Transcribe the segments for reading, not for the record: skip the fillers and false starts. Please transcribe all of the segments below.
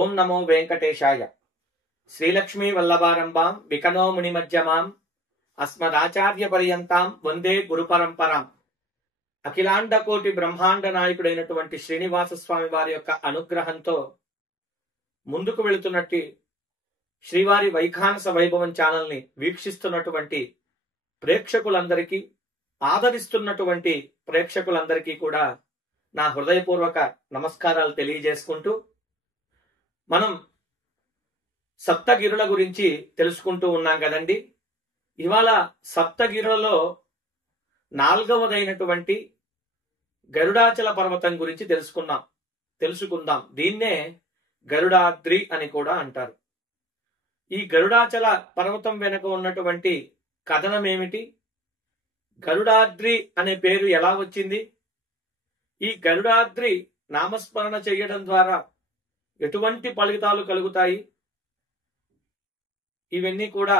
ఓం నమో వెంకటేశాయ. శ్రీలక్ష్మీ వల్లభారంభాం వికనో మునిమధ్యమాం అస్మదాచార్య పర్యంతాం వందే గురు పరంపరాం. అఖిలాండ కోటి బ్రహ్మాండ నాయకుడైనటువంటి శ్రీనివాస స్వామి వారి యొక్క అనుగ్రహంతో ముందుకు వెళుతున్నట్టు శ్రీవారి వైఖానస వైభవం ఛానల్ని వీక్షిస్తున్నటువంటి ప్రేక్షకులందరికీ, ఆదరిస్తున్నటువంటి ప్రేక్షకులందరికీ కూడా నా హృదయపూర్వక నమస్కారాలు తెలియజేసుకుంటూ, మనం సప్తగిరుల గురించి తెలుసుకుంటూ ఉన్నాం కదండి. ఇవాళ సప్తగిరులలో 4వదైనటువంటి గరుడాచల పర్వతం గురించి తెలుసుకుందాం. దీన్నే గరుడాద్రి అని కూడా అంటారు. ఈ గరుడాచల పర్వతం వెనుక ఉన్నటువంటి కథనం ఏమిటి? గరుడాద్రి అనే పేరు ఎలా వచ్చింది? ఈ గరుడాద్రి నామస్మరణ చేయడం ద్వారా ఎటువంటి ఫలితాలు కలుగుతాయి? ఇవన్నీ కూడా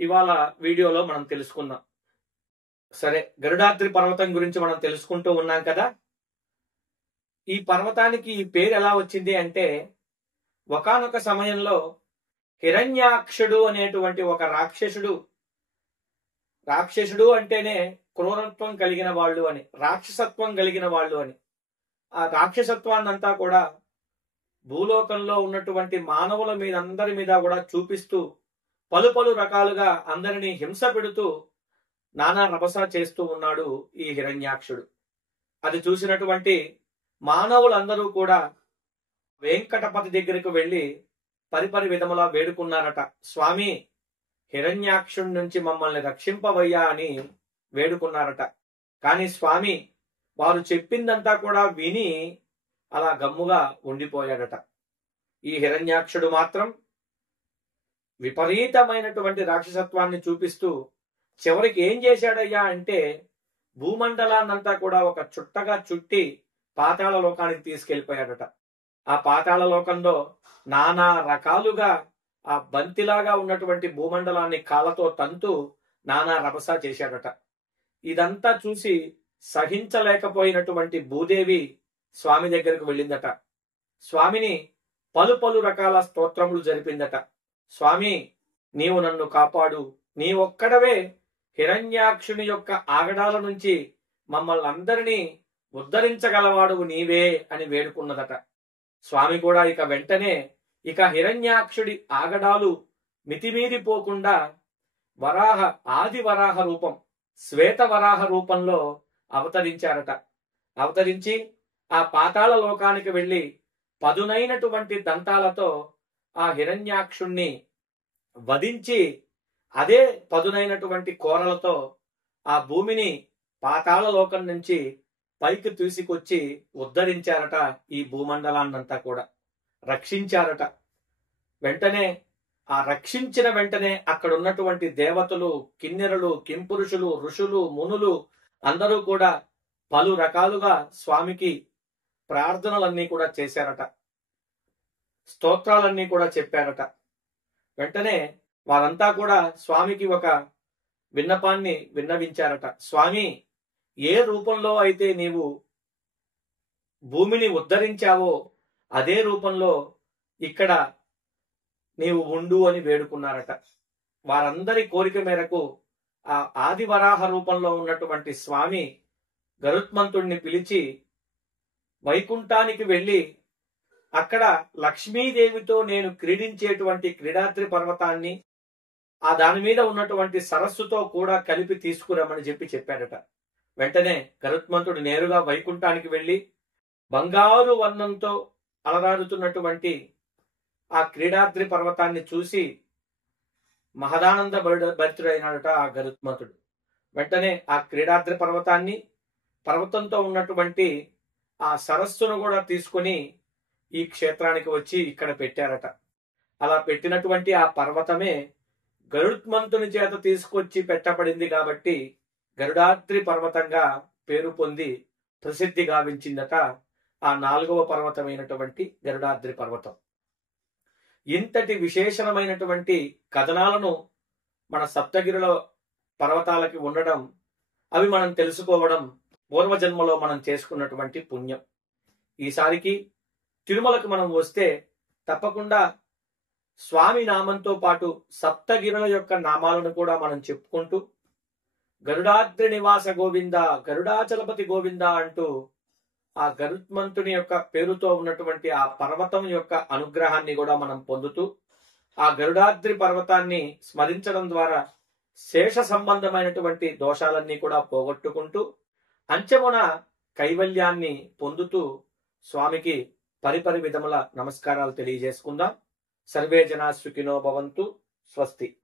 ఇవాళ వీడియోలో మనం తెలుసుకుందాం. సరే, గరుడాద్రి పర్వతం గురించి మనం తెలుసుకుంటూ ఉన్నాం కదా. ఈ పర్వతానికి ఈ పేరు ఎలా వచ్చింది అంటే, ఒకానొక సమయంలో హిరణ్యాక్షుడు అనేటువంటి ఒక రాక్షసుడు అంటేనే క్రూరత్వం కలిగిన వాళ్ళు అని, రాక్షసత్వం కలిగిన వాళ్ళు అని, ఆ రాక్షసత్వాన్నంతా కూడా భూలోకంలో ఉన్నటువంటి మానవుల మీద అందరి మీద కూడా చూపిస్తూ పలు రకాలుగా అందరినీ హింస పెడుతూ నానా రభస చేస్తూ ఉన్నాడు ఈ హిరణ్యాక్షుడు. అది చూసినటువంటి మానవులందరూ కూడా వెంకటపతి దగ్గరకు వెళ్లి పరిపరి విధములా వేడుకున్నారట. స్వామి, హిరణ్యాక్షుడి నుంచి మమ్మల్ని రక్షింపవయ్యా అని వేడుకున్నారట. కానీ స్వామి వారు చెప్పిందంతా కూడా విని అలా గమ్ముగా ఉండిపోయాడట. ఈ హిరణ్యాక్షుడు మాత్రం విపరీతమైనటువంటి రాక్షసత్వాన్ని చూపిస్తూ చివరికి ఏం చేశాడయ్యా అంటే, భూమండలాన్నంతా కూడా ఒక చుట్టగా చుట్టి పాతాళ లోకానికి తీసుకెళ్లిపోయాడట. ఆ పాతాళ లోకంలో నానా రకాలుగా ఆ బంతిలాగా ఉన్నటువంటి భూమండలాన్ని కాళ్ళతో తంతూ నానా రభస చేశాడట. ఇదంతా చూసి సహించలేకపోయినటువంటి భూదేవి స్వామి దగ్గరకు వెళ్ళిందట. స్వామిని పలు రకాల స్తోత్రములు జరిపిందట. స్వామి, నీవు నన్ను కాపాడు, నీ ఒక్కడవే హిరణ్యాక్షుని యొక్క ఆగడాల నుంచి మమ్మల్ని అందరినీ ఉద్ధరించగలవాడువు నీవే అని వేడుకున్నదట. స్వామి కూడా వెంటనే హిరణ్యాక్షుడి ఆగడాలు మితిమీరిపోకుండా ఆది వరాహ రూపం, శ్వేత వరాహ రూపంలో అవతరించారట. అవతరించి ఆ పాతాళ లోకానికి వెళ్లి పదునైనటువంటి దంతాలతో ఆ హిరణ్యాక్షుణ్ణి వధించి, అదే పదునైనటువంటి కోరలతో ఆ భూమిని పాతాళ లోకం నుంచి పైకి తీసుకొచ్చి ఉద్ధరించారట. ఈ భూమండలాన్నంతా కూడా రక్షించారట. వెంటనే ఆ రక్షించిన వెంటనే అక్కడ ఉన్నటువంటి దేవతలు, కిన్నెరలు, కింపురుషులు, ఋషులు, మునులు అందరూ కూడా పలు రకాలుగా స్వామికి ప్రార్థనలన్నీ కూడా చేశారట. స్తోత్రాలన్నీ కూడా చెప్పారట. వెంటనే వారంతా కూడా స్వామికి ఒక విన్నపాన్ని విన్నవించారట. స్వామి, ఏ రూపంలో అయితే నీవు భూమిని ఉద్ధరించావో అదే రూపంలో ఇక్కడ నీవు ఉండు అని వేడుకున్నారట. వారందరి కోరిక మేరకు ఆ ఆదివరాహ రూపంలో ఉన్నటువంటి స్వామి గరుత్మంతుడిని పిలిచి వైకుంఠానికి వెళ్లి అక్కడ లక్ష్మీదేవితో నేను క్రీడించేటువంటి క్రీడాద్రి పర్వతాన్ని ఆ దాని మీద ఉన్నటువంటి సరస్సుతో కూడా కలిపి తీసుకురమ్మని చెప్పాడట. వెంటనే గరుత్మంతుడు నేరుగా వైకుంఠానికి వెళ్లి బంగారు వర్ణంతో అలరారుతున్నటువంటి ఆ క్రీడాద్రి పర్వతాన్ని చూసి మహదానంద భరితుడైనాడట ఆ గరుత్మంతుడు. వెంటనే ఆ క్రీడాద్రి పర్వతంతో ఉన్నటువంటి ఆ సరస్సును కూడా తీసుకుని ఈ క్షేత్రానికి వచ్చి ఇక్కడ పెట్టారట. అలా పెట్టినటువంటి ఆ పర్వతమే గరుత్మంతుని చేత తీసుకొచ్చి పెట్టబడింది కాబట్టి గరుడాద్రి పర్వతంగా పేరు పొంది ప్రసిద్ధి గావించిందట ఆ 4వ పర్వతమైనటువంటి గరుడాద్రి పర్వతం. ఇంతటి విశేషమైనటువంటి కథనాలను మన సప్తగిరుల పర్వతాలకి ఉండడం, అవి మనం తెలుసుకోవడం పూర్వజన్మలో మనం చేసుకున్నటువంటి పుణ్యం. ఈసారికి తిరుమలకు మనం వస్తే తప్పకుండా స్వామి నామంతో పాటు సప్తగిరుల యొక్క నామాలను కూడా మనం చెప్పుకుంటూ గరుడాద్రి నివాస గోవింద, గరుడాచలపతి గోవింద అంటూ ఆ గరుత్మంతుని యొక్క పేరుతో ఉన్నటువంటి ఆ పర్వతం యొక్క అనుగ్రహాన్ని కూడా మనం పొందుతూ ఆ గరుడాద్రి పర్వతాన్ని స్మరించడం ద్వారా శేష సంబంధమైనటువంటి దోషాలన్నీ కూడా పోగొట్టుకుంటూ అంచెమున కైవల్యాన్ని పొందుతూ స్వామికి పరిపరి విధముల నమస్కారాలు తెలియజేసుకుందాం. సర్వే జనా సుఖినో భవంతు. స్వస్తి.